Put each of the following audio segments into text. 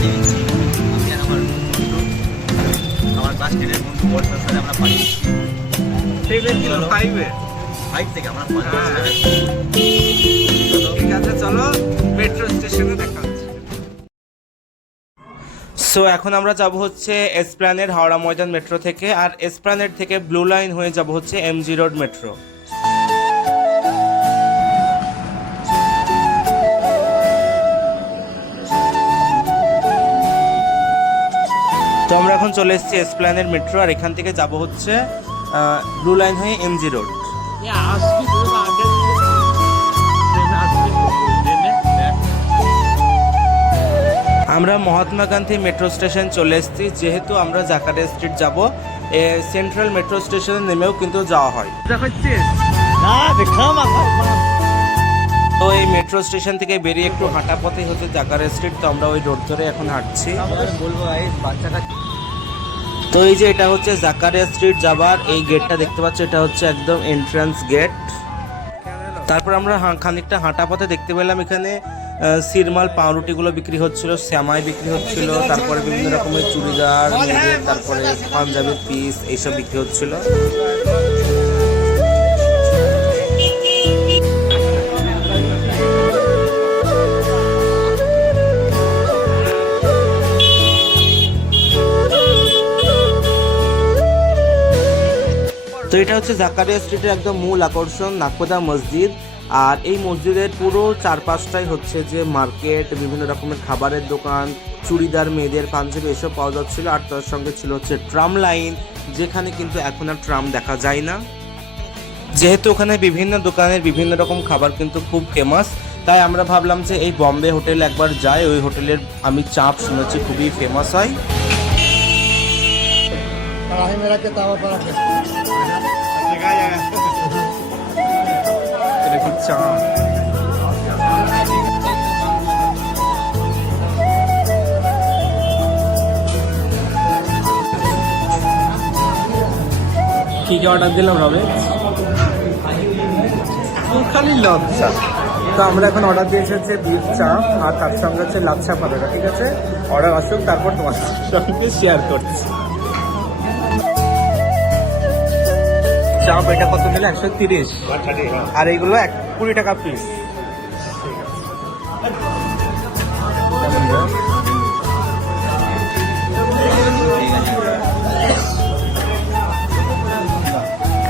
পাড়ি দিচ্ছি। আমি আর আমার বন্ধু, আমার ক্লাস 10-এর বন্ধু বর্ষার সাথে আমরা পাড়ি দিচ্ছি। 5 থেকে আমরা 5 ঠিক আছে, চলো মেট্রো স্টেশনে দেখা হচ্ছে। সো এখন আমরা যাব হচ্ছে এসপ্ল্যানেড হাওড়া ময়দান মেট্রো থেকে, আর এসপ্ল্যানেড থেকে ব্লু লাইন হয়ে যাব হচ্ছে এমজি রোড মেট্রো। তো আমরা এখন চলে এসেছি এসপ্ল্যানেড মেট্রো, আর এখান থেকে যাব হচ্ছে ব্লু লাইন হয়ে এমজি রোড। আমরা মহাত্মা গান্ধী মেট্রো স্টেশন চলে এসেছি। যেহেতু আমরা জাকারিয়া স্ট্রিট যাব, সেন্ট্রাল মেট্রো স্টেশনে নেমেও কিন্তু যাওয়া হয়। তো এই মেট্রো স্টেশন থেকে বেরিয়ে একটু হাঁটা পথেই হচ্ছে জাকারিয়া স্ট্রিট। তো আমরা ওই রোড ধরে এখন হাঁটছি। বলবো বাচ্চাটা। তো এই যে এটা হচ্ছে জাকারিয়া স্ট্রিট যাবার এই গেটটা দেখতে পাচ্ছ, এটা হচ্ছে একদম এন্ট্রান্স গেট। তারপর আমরা খানিকটা হাঁটা পথে দেখতে পেলাম এখানে সিরমাল পাউরুটিগুলো বিক্রি হচ্ছিল, শ্যামাই বিক্রি হচ্ছিল, তারপরে বিভিন্ন রকমের চুড়িদার, মেয়েদের, তারপরে পাঞ্জাবির পিস এইসব বিক্রি হচ্ছিল। তো এটা হচ্ছে জাকারিয়া স্ট্রিটের একদম মূল আকর্ষণ, নাকোদা মসজিদ। আর এই মসজিদের পুরো চারপাশটাই হচ্ছে যে মার্কেট, বিভিন্ন রকমের খাবারের দোকান, চুড়িদার, মেয়েদের পাঞ্জাবি এসব পাওয়া যাচ্ছিল। আর তার সঙ্গে ছিল হচ্ছে ট্রাম লাইন, যেখানে কিন্তু এখন আর ট্রাম দেখা যায় না। যেহেতু ওখানে বিভিন্ন দোকানের বিভিন্ন রকম খাবার কিন্তু খুব ফেমাস, তাই আমরা ভাবলাম যে এই বম্বে হোটেলে একবার যাই। ওই হোটেলের আমি চাপ শুনেছি খুবই ফেমাস হয়। এটা কি চা? কি অর্ডার দিলাম হবে খালি লচ্ছা। তো আমরা এখন অর্ডার দিয়েছি হচ্ছে বিফ চাপ, আর তার সঙ্গে হচ্ছে লাচ্ছা পরোটা। ঠিক আছে, অর্ডার আসুক, তারপর তোমার সঙ্গে শেয়ার করছি। চাপ এটা কত নিলে? 130, আর এইগুলো 20 টাকা পিস।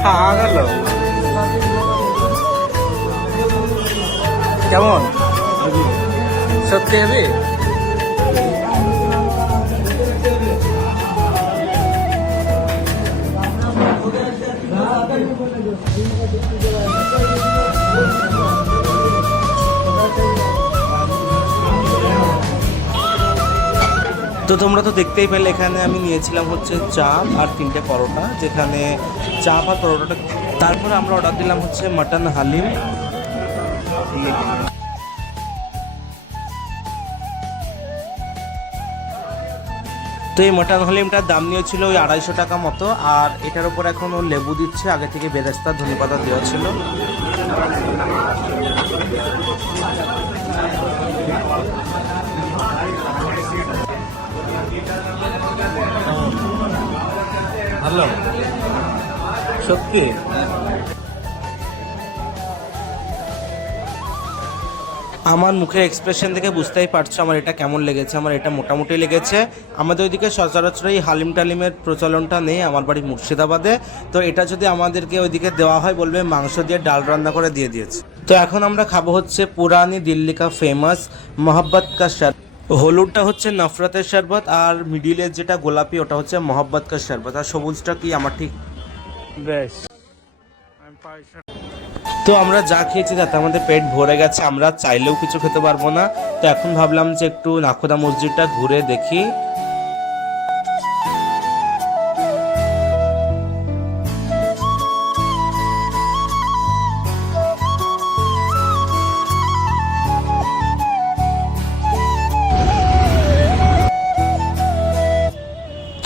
খাওয়া গেল কেমন? সত্যি হবে? তো তোমরা তো দেখতেই পেলে এখানে আমি নিয়েছিলাম হচ্ছে চাপ আর 3টে পরোটা, যেখানে চাপ আর পরোটাটা। তারপরে আমরা অর্ডার দিলাম হচ্ছে মাটন হালিম। তো এই মাটন হালিমটার দাম নিয়েছিল ওই 250 টাকা মতো, আর এটার উপর এখন ও লেবু দিচ্ছে। আগে থেকে বেরেস্তা ধনেপাতা দেওয়া ছিল। ভালো সত্যি। আমার মুখের এক্সপ্রেশন দেখে বুঝতেই পারছো আমার এটা কেমন লেগেছে। আমার এটা মোটামুটি লেগেছে। আমাদের ওইদিকে সচরাচর এই হালিম টালিমের প্রচলনটা নেই, আমার বাড়ি মুর্শিদাবাদে। তো এটা যদি আমাদেরকে ওইদিকে দেওয়া হয় বলবে মাংস দিয়ে ডাল রান্না করে দিয়ে দিয়েছে। তো এখন আমরা খাবো হচ্ছে পুরানি দিল্লি কা ফেমাস মোহাব্বত কা শরবত। হলুদটা হচ্ছে নফরতের শরবত, আর মিডিলের যেটা গোলাপি ওটা হচ্ছে মোহাব্বত কা শরবত, আর সবুজটা কি আমার ঠিক বেশ। তো আমরা যা খেয়েছি তাতে আমাদের পেট ভরে গেছে, আমরা চাইলেও কিছু খেতে পারবো না। তো এখন ভাবলাম যে একটু নাখোদা মসজিদটা ঘুরে দেখি।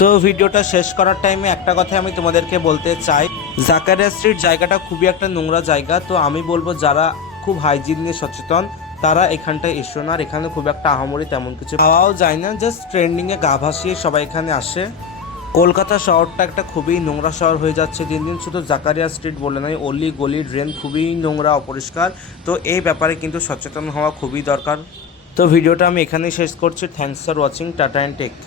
তো ভিডিওটা শেষ করার টাইমে একটা কথা আমি তোমাদেরকে বলতে চাই, জাকারিয়া স্ট্রিট জায়গাটা খুবই একটা নোংরা জায়গা। তো আমি বলবো যারা খুব হাইজিন নিয়ে সচেতন তারা এখানটায় এসো না। আর এখানে খুব একটা আহামরি তেমন কিছু পাওয়াও যায় না, জাস্ট ট্রেন্ডিংয়ে গা ভাসিয়ে সবাই এখানে আসে। কলকাতা শহরটা একটা খুবই নোংরা শহর হয়ে যাচ্ছে দিন দিন। শুধু জাকারিয়া স্ট্রিট বলে নয়, অলি গলি ড্রেন খুবই নোংরা অপরিষ্কার। তো এই ব্যাপারে কিন্তু সচেতন হওয়া খুবই দরকার। তো ভিডিওটা আমি এখানেই শেষ করছি। Thanks for watching, tata and take care.